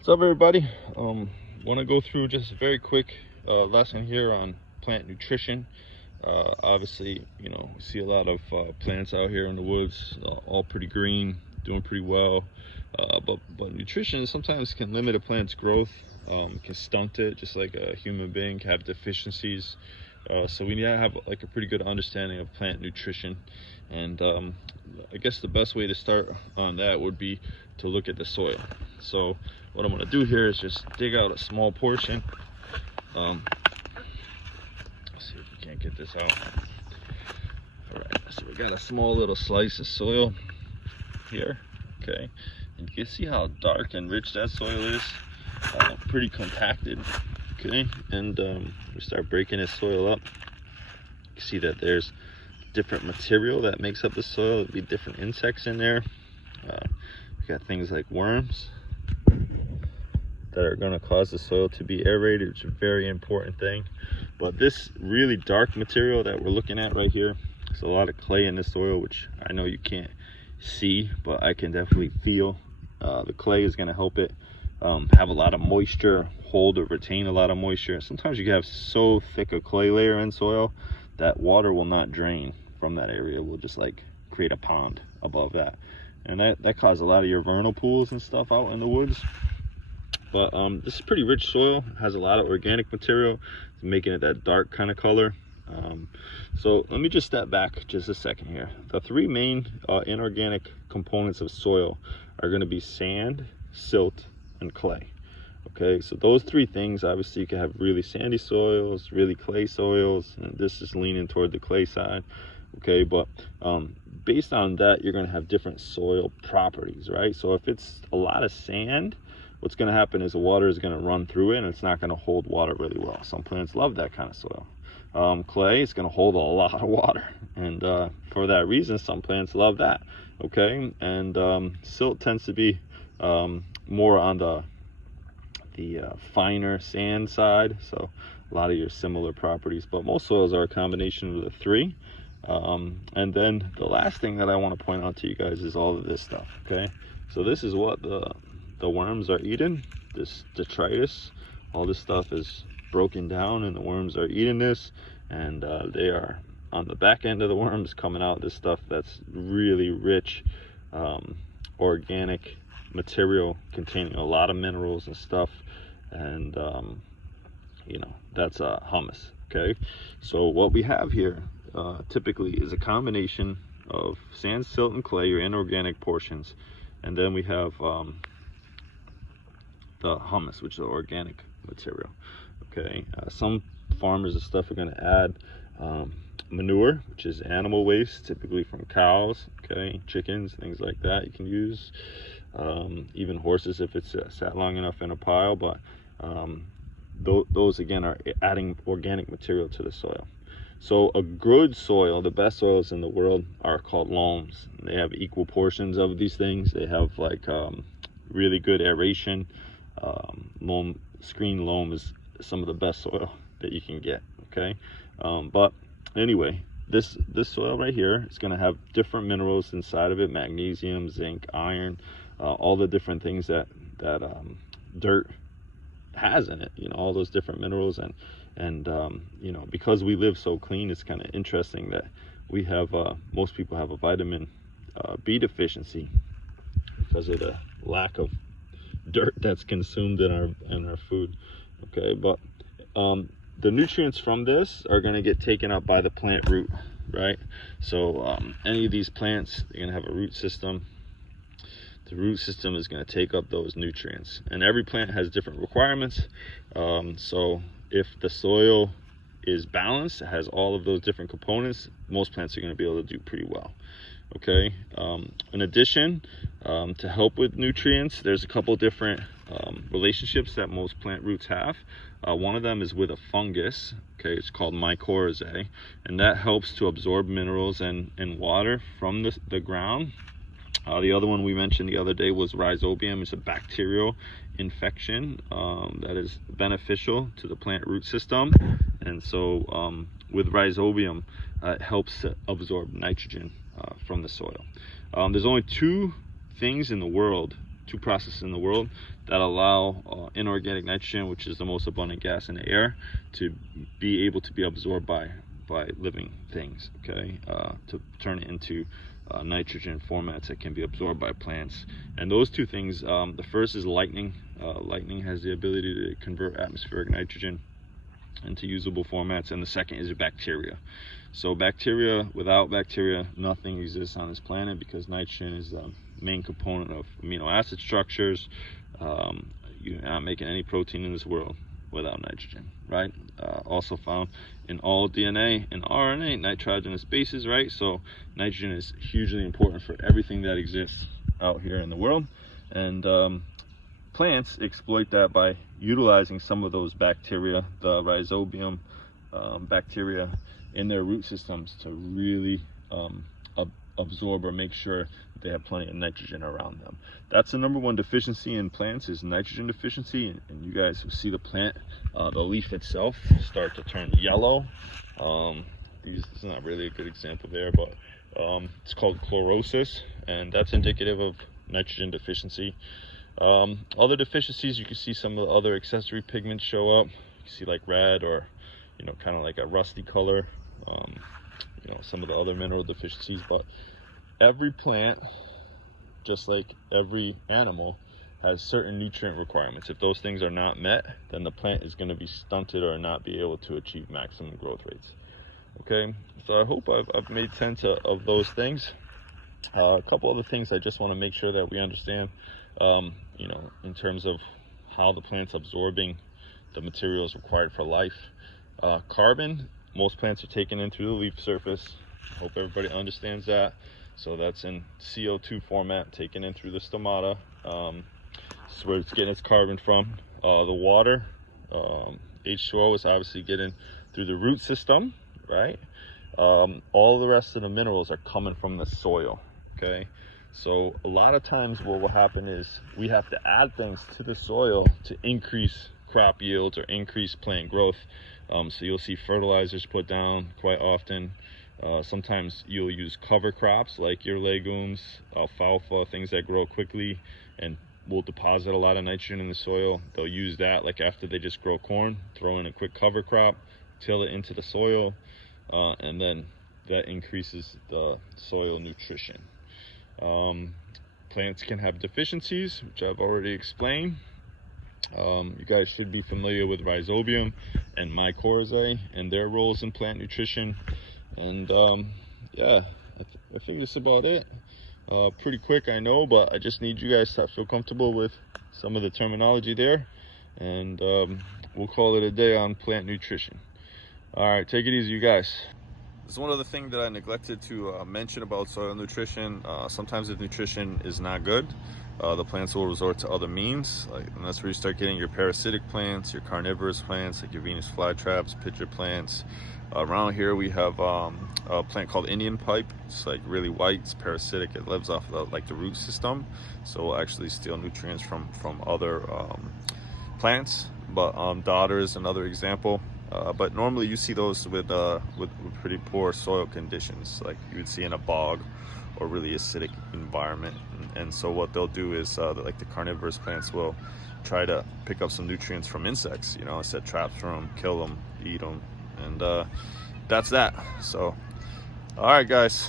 What's up, everybody? Want to go through just a very quick lesson here on plant nutrition. Obviously, we see a lot of plants out here in the woods, all pretty green, doing pretty well. But nutrition sometimes can limit a plant's growth, can stunt it, just like a human being can have deficiencies. So we need to have like a pretty good understanding of plant nutrition. And I guess the best way to start on that would be to look at the soil. So what I'm going to do here is just dig out a small portion. Let's see if we can't get this out. All right, so we got a small little slice of soil here. Okay, and you can see how dark and rich that soil is. Pretty compacted. Okay, and we start breaking this soil up. You can see that there's different material that makes up the soil. There'll be different insects in there. We got things like worms that are going to cause the soil to be aerated, which is a very important thing. But this really dark material that we're looking at right here, there's a lot of clay in the soil, which I know you can't see, but I can definitely feel. The clay is going to help it have a lot of moisture, hold or retain a lot of moisture. Sometimes you can have so thick a clay layer in soil that water will not drain from that area. We'll just like create a pond above that, and that causes a lot of your vernal pools and stuff out in the woods. But this is pretty rich soil, has a lot of organic material, making it that dark kind of color. So let me just step back just a second here. The three main inorganic components of soil are going to be sand, silt, and clay. Okay, so those three things, obviously you can have really sandy soils, really clay soils, and this is leaning toward the clay side. Okay, but based on that, you're going to have different soil properties, right? So if it's a lot of sand, what's going to happen is the water is going to run through it, and it's not going to hold water really well. Some plants love that kind of soil. Clay is going to hold a lot of water, and for that reason, some plants love that. Okay, and silt tends to be more on the finer sand side, so a lot of your similar properties, but most soils are a combination of the three. And then the last thing that I want to point out to you guys is all of this stuff. Okay, so this is what the worms are eating, this detritus. All this stuff is broken down and the worms are eating this, and they are on the back end of the worms coming out this stuff that's really rich organic material containing a lot of minerals and stuff, and that's humus. Okay, so what we have here typically is a combination of sand, silt, and clay, your inorganic portions, and then we have the humus, which is the organic material. Okay, some farmers and stuff are going to add manure, which is animal waste, typically from cows, okay, chickens, things like that. You can use even horses if it's sat long enough in a pile, but those again are adding organic material to the soil. So a good soil, the best soils in the world, are called loams. They have equal portions of these things. They have like really good aeration. Screen loam is some of the best soil that you can get. Okay, but anyway, this soil right here is going to have different minerals inside of it: magnesium, zinc, iron, all the different things that dirt has in it. All those different minerals, and because we live so clean, it's kind of interesting that we have most people have a vitamin B deficiency because of the lack of dirt that's consumed in our food. Okay, but the nutrients from this are going to get taken up by the plant root, right? So any of these plants, they're going to have a root system. The root system is going to take up those nutrients, and every plant has different requirements. So if the soil is balanced, it has all of those different components, most plants are going to be able to do pretty well. Okay, in addition, to help with nutrients, there's a couple different relationships that most plant roots have. One of them is with a fungus. Okay, it's called mycorrhizae, and that helps to absorb minerals and water from the ground. The other one we mentioned the other day was rhizobium. It's a bacterial infection that is beneficial to the plant root system, and so with rhizobium, it helps to absorb nitrogen from the soil. There's only two things in the world, two processes in the world that allow inorganic nitrogen, which is the most abundant gas in the air, to be able to be absorbed by living things, okay, to turn it into nitrogen formats that can be absorbed by plants. And those two things, the first is lightning. Lightning has the ability to convert atmospheric nitrogen into usable formats, and the second is bacteria. So bacteria, without bacteria, nothing exists on this planet, because nitrogen is the main component of amino acid structures. You're not making any protein in this world without nitrogen, right? Also found in all DNA and RNA, nitrogenous bases, right? So nitrogen is hugely important for everything that exists out here in the world. And plants exploit that by utilizing some of those bacteria, the rhizobium bacteria, in their root systems to really absorb or make sure they have plenty of nitrogen around them. That's the number one deficiency in plants, is nitrogen deficiency. And you guys will see the plant, the leaf itself, start to turn yellow. This is not really a good example there, but it's called chlorosis, and that's indicative of nitrogen deficiency. Other deficiencies, you can see some of the other accessory pigments show up. You can see like red, or kind of like a rusty color. Some of the other mineral deficiencies. But every plant, just like every animal, has certain nutrient requirements. If those things are not met, then the plant is going to be stunted or not be able to achieve maximum growth rates. Okay, so I hope I've made sense of those things. A couple other things I just want to make sure that we understand, in terms of how the plant's absorbing the materials required for life. Carbon, most plants are taking in through the leaf surface. Hope everybody understands that. So that's in CO2 format, taken in through the stomata. This is where it's getting its carbon from. The water, H2O, is obviously getting through the root system, right? All the rest of the minerals are coming from the soil, okay? So a lot of times what will happen is we have to add things to the soil to increase crop yields or increase plant growth. So you'll see fertilizers put down quite often. Sometimes you'll use cover crops like your legumes, alfalfa, things that grow quickly and will deposit a lot of nitrogen in the soil. They'll use that like after they just grow corn, throw in a quick cover crop, till it into the soil, and then that increases the soil nutrition. Plants can have deficiencies, which I've already explained. You guys should be familiar with rhizobium and mycorrhizae and their roles in plant nutrition. And yeah, I think that's about it. Pretty quick, I know, but I just need you guys to feel comfortable with some of the terminology there. And we'll call it a day on plant nutrition. All right, take it easy, you guys. There's one other thing that I neglected to mention about soil nutrition. Sometimes if nutrition is not good, the plants will resort to other means, and that's where you start getting your parasitic plants, your carnivorous plants, like your Venus flytraps, pitcher plants. Around here we have a plant called Indian pipe. It's like really white, it's parasitic, it lives off of the root system, so we'll actually steal nutrients from other plants. But dodder is another example. But normally you see those with pretty poor soil conditions, like you would see in a bog or really acidic environment. And so what they'll do is like the carnivorous plants will try to pick up some nutrients from insects, set traps for them, kill them, eat them, and that's that. So all right, guys.